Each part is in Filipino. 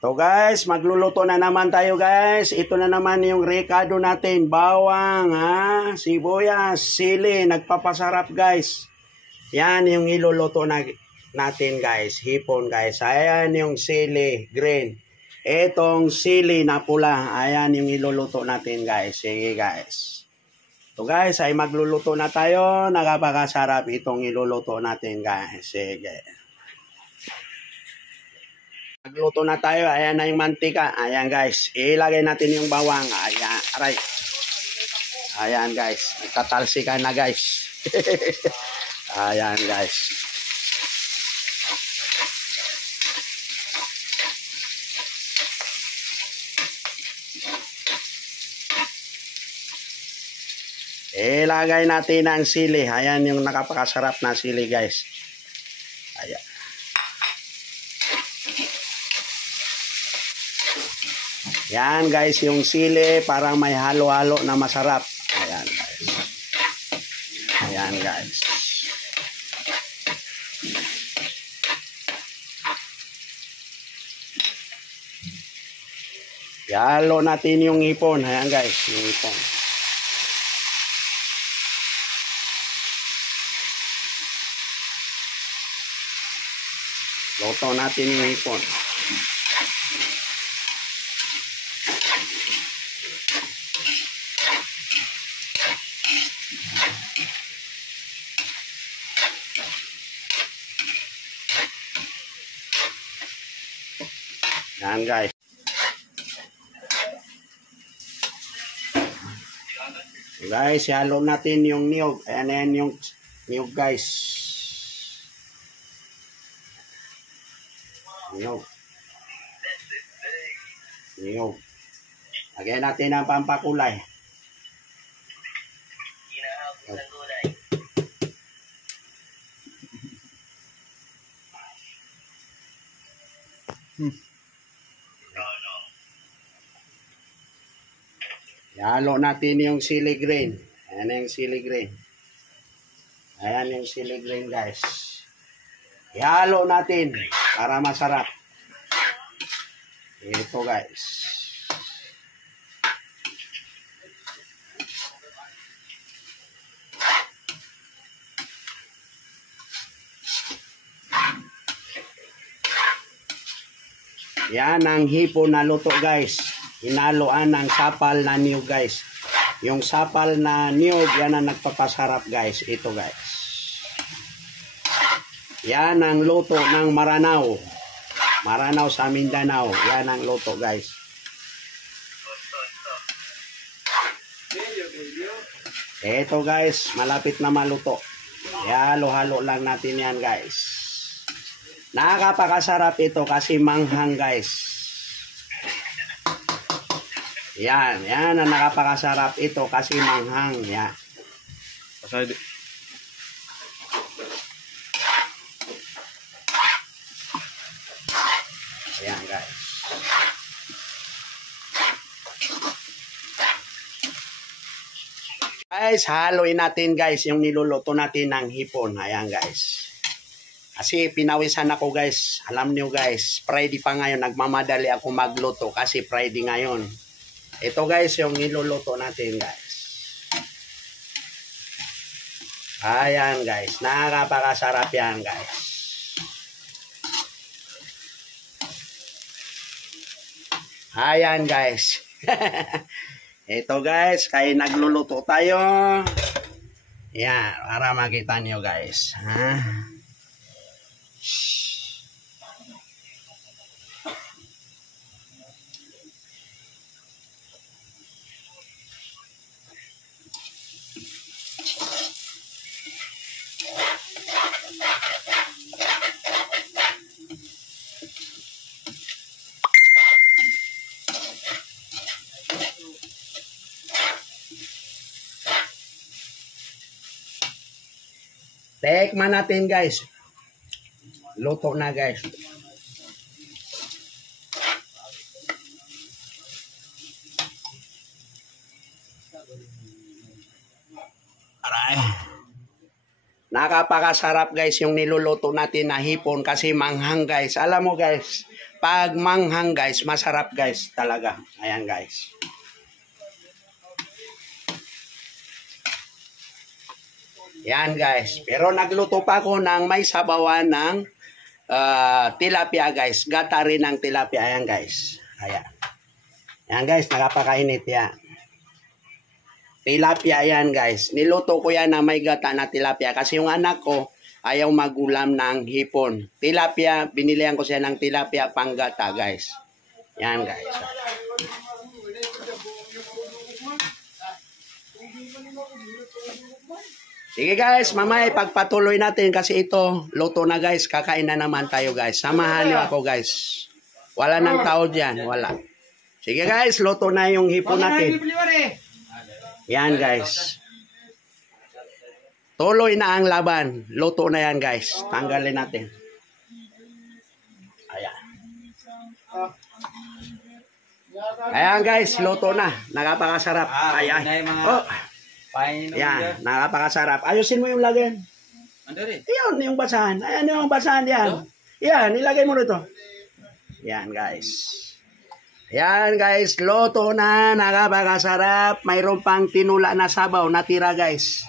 So guys, magluluto na naman tayo guys. Ito na naman yung rekado natin. Bawang, sibuyas, sili. Nagpapasarap guys. Yan yung iluluto natin guys. Hipon guys. Ayan yung sili green. Etong sili na pula. Ayan yung iluluto natin guys. Sige guys. So guys, ay magluluto na tayo. Nakapakasarap itong iluluto natin guys. Sige. Magluto na tayo. Ayan na yung mantika. Ayan guys. Ilagay natin yung bawang. Ayan. Aray. Ayan guys. Nagtatalsikan na guys. Ayan guys. Ilagay natin ang sili. Ayan yung nakapakasarap na sili guys. Ayan. Yan guys, yung sili parang may halo-halo na masarap. Ayan guys. Ayan guys. Ihalo natin yung ipon. Ayan guys, yung ipon. Luto natin yung ipon. Yan guys. Guys, ihalo natin yung niyog. Ayan yung niyog guys. Niyog. Niyog. Lagyan natin ang pampakulay. Ihalo natin yung sili green. Ayan yung sili green. Ayan yung sili green guys. Ihalo natin para masarap. Ito guys. Yan ang hipon na luto guys. Inaluan ng sapal na niyog guys. Yung sapal na niyog, yan ang nagpapasarap guys. Ito guys. Yan ang luto ng Maranao. Maranao sa Mindanao. Yan ang luto guys. Ito guys, malapit na maluto. Halo-halo lang natin yan guys. Nakakapakasarap ito kasi manghang guys. Yan ang nakapakasarap ito kasi manghang. Yan. Ayan guys. Guys, haluin natin guys yung niluluto natin ng hipon. Ayan guys. Kasi pinawisan ako guys. Alam niyo guys, Friday pa ngayon. Nagmamadali ako magluto kasi Friday ngayon. Ito guys yung niluluto natin guys. Ayan guys. Nakakapakasarap yan guys. Ayan guys. Ito guys. Kaya nagluluto tayo. Yan. Para makita nyo guys. Tekman natin guys. Luto na guys. Aray. Nakapakasarap guys yung niluluto natin na hipon kasi manghang guys. Alam mo guys, pag manghang guys, masarap guys talaga. Ayan guys. Yan guys. Pero nagluto pa ako ng may sabawan ng tilapia guys. Gata rin ng tilapia. Ayan guys. Ayan. Yan guys, nakapakainit yan. Tilapia yan guys. Niluto ko yan na may gata na tilapia. Kasi yung anak ko, ayaw magulam ng hipon. Tilapia, binilihan ko siya ng tilapia panggata guys. Yan guys. Sige guys, mamaya ipagpatuloy natin kasi ito, luto na guys. Kakain na naman tayo guys. Samahan niyo ako guys. Wala nang tao dyan, wala. Sige guys, luto na yung hipon natin. Yan guys. Tuloy na ang laban. Luto na yan guys. Tanggalin natin. Ayan. Ayan guys, luto na. Nakapakasarap. Ayan. Oh. Yan, nakapakasarap. Ayusin mo yung lagyan. Iyon, yung basahan. Ayan yung basahan yan. Yan, ilagay mo rito. Yan guys. Yan guys, luto na, nakapakasarap. Mayroon pang tinula na sabaw, natira guys.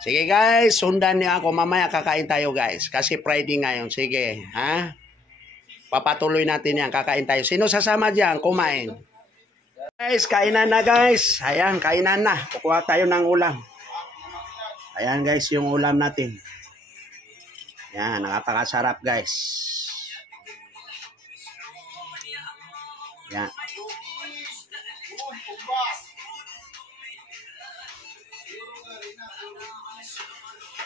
Sige guys, sundan niyo ako. Mamaya kakain tayo guys. Kasi Friday ngayon. Sige, ha? Papatuloy natin yan, kakain tayo. Sino sasama dyan? Kumain. Guys, kainan na guys. Ayan, kainan na. Kukuha tayo ng ulam. Ayan guys, yung ulam natin. Yan, nakapakasarap guys. Yan.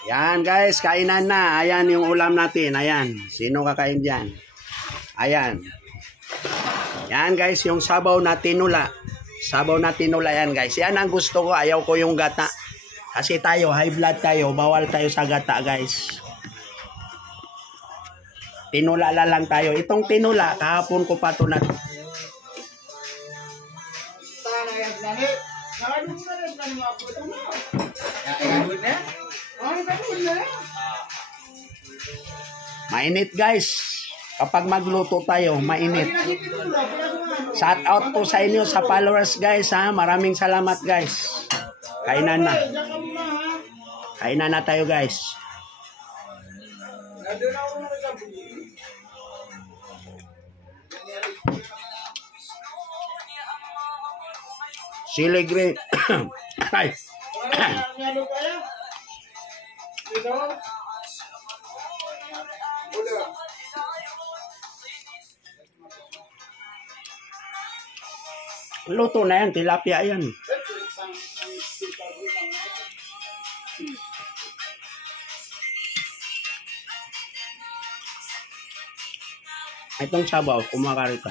Yan guys, kainan na. Ayan yung ulam natin. Ayan. Sino kakain dyan? Ayan. Yan guys, yung sabaw na tinula. Sabaw na tinula yan guys. Yan ang gusto ko. Ayaw ko yung gata. Kasi tayo, high blood tayo. Bawal tayo sa gata guys. Tinula lang tayo. Itong tinula, kahapon ko pa ito na. Mainit guys. Kapag magluto tayo, mainit. Shout out po sa inyo sa followers guys ha. Maraming salamat guys. Kainan na. Kainan na tayo guys. Chili green. Ay. Luto na yan, tilapia yan. Itong sabaw, kumakari ka.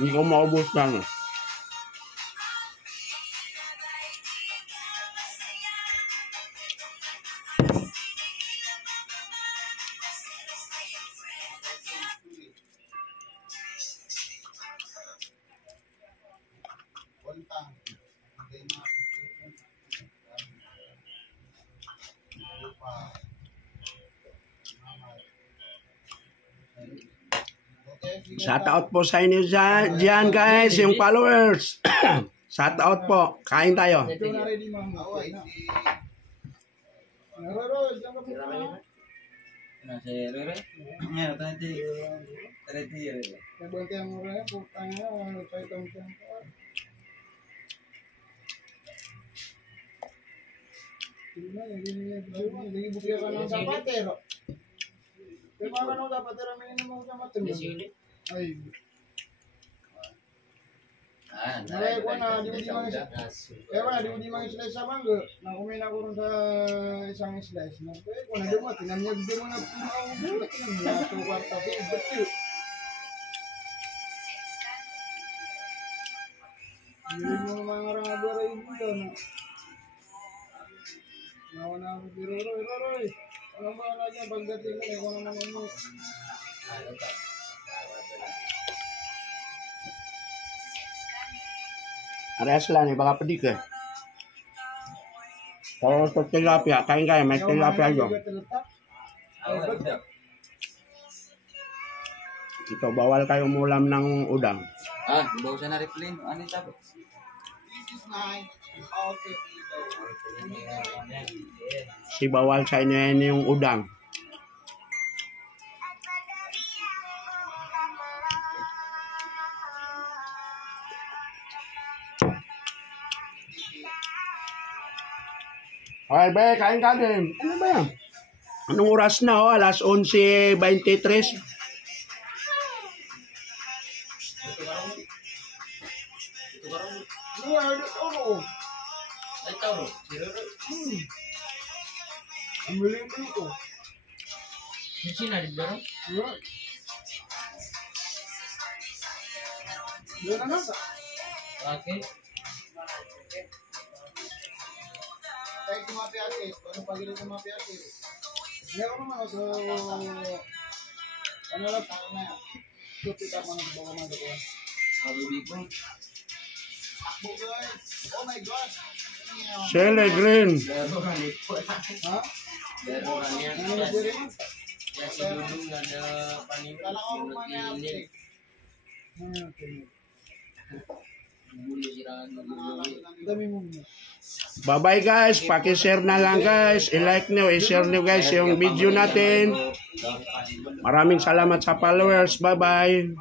Hindi ko maubos lang. Shout out po sa inyo dyan guys, yung followers. Shout out po. Kain tayo. Ay. Nalay ko na di di mga slice sa mangga. Na kumain ako ron sa isang slice. Na ko na di mo tinanyag di mo na bulat yan. Na to kwarta ko betul. Hindi mo mga rangabara ibu na. Nawana ako biro roy. Ano ba na niya pagdating na ko na naman mo. Arehas lang, baka pedi ka. Oh, ito tilapia. Kain kayo, may tilapia doon. Ito, bawal kayong ulam ng udang. Bawa siya na replay. Ano yung tapos? Si bawal sa inyo yan yung udang. Okay, be, kain ka din. Ano ba yan? Anong oras na, oh? Alas 11:23. Ang galing ko ito. Sina di ba? Yan na nasa. Okay. Kahit sumapi ate, ano pagili sumapi ate? Meron naman ako ano lang sa na yan. Tupit ako ng bawa mga dito. Takbo guys! Oh my God! Sele green. Ha? Ano na diri? Kala ko mga ate. Dami mo. Bye-bye guys. Paki-share na lang guys. I-like nyo, i-share nyo guys yung video natin. Maraming salamat sa followers. Bye-bye.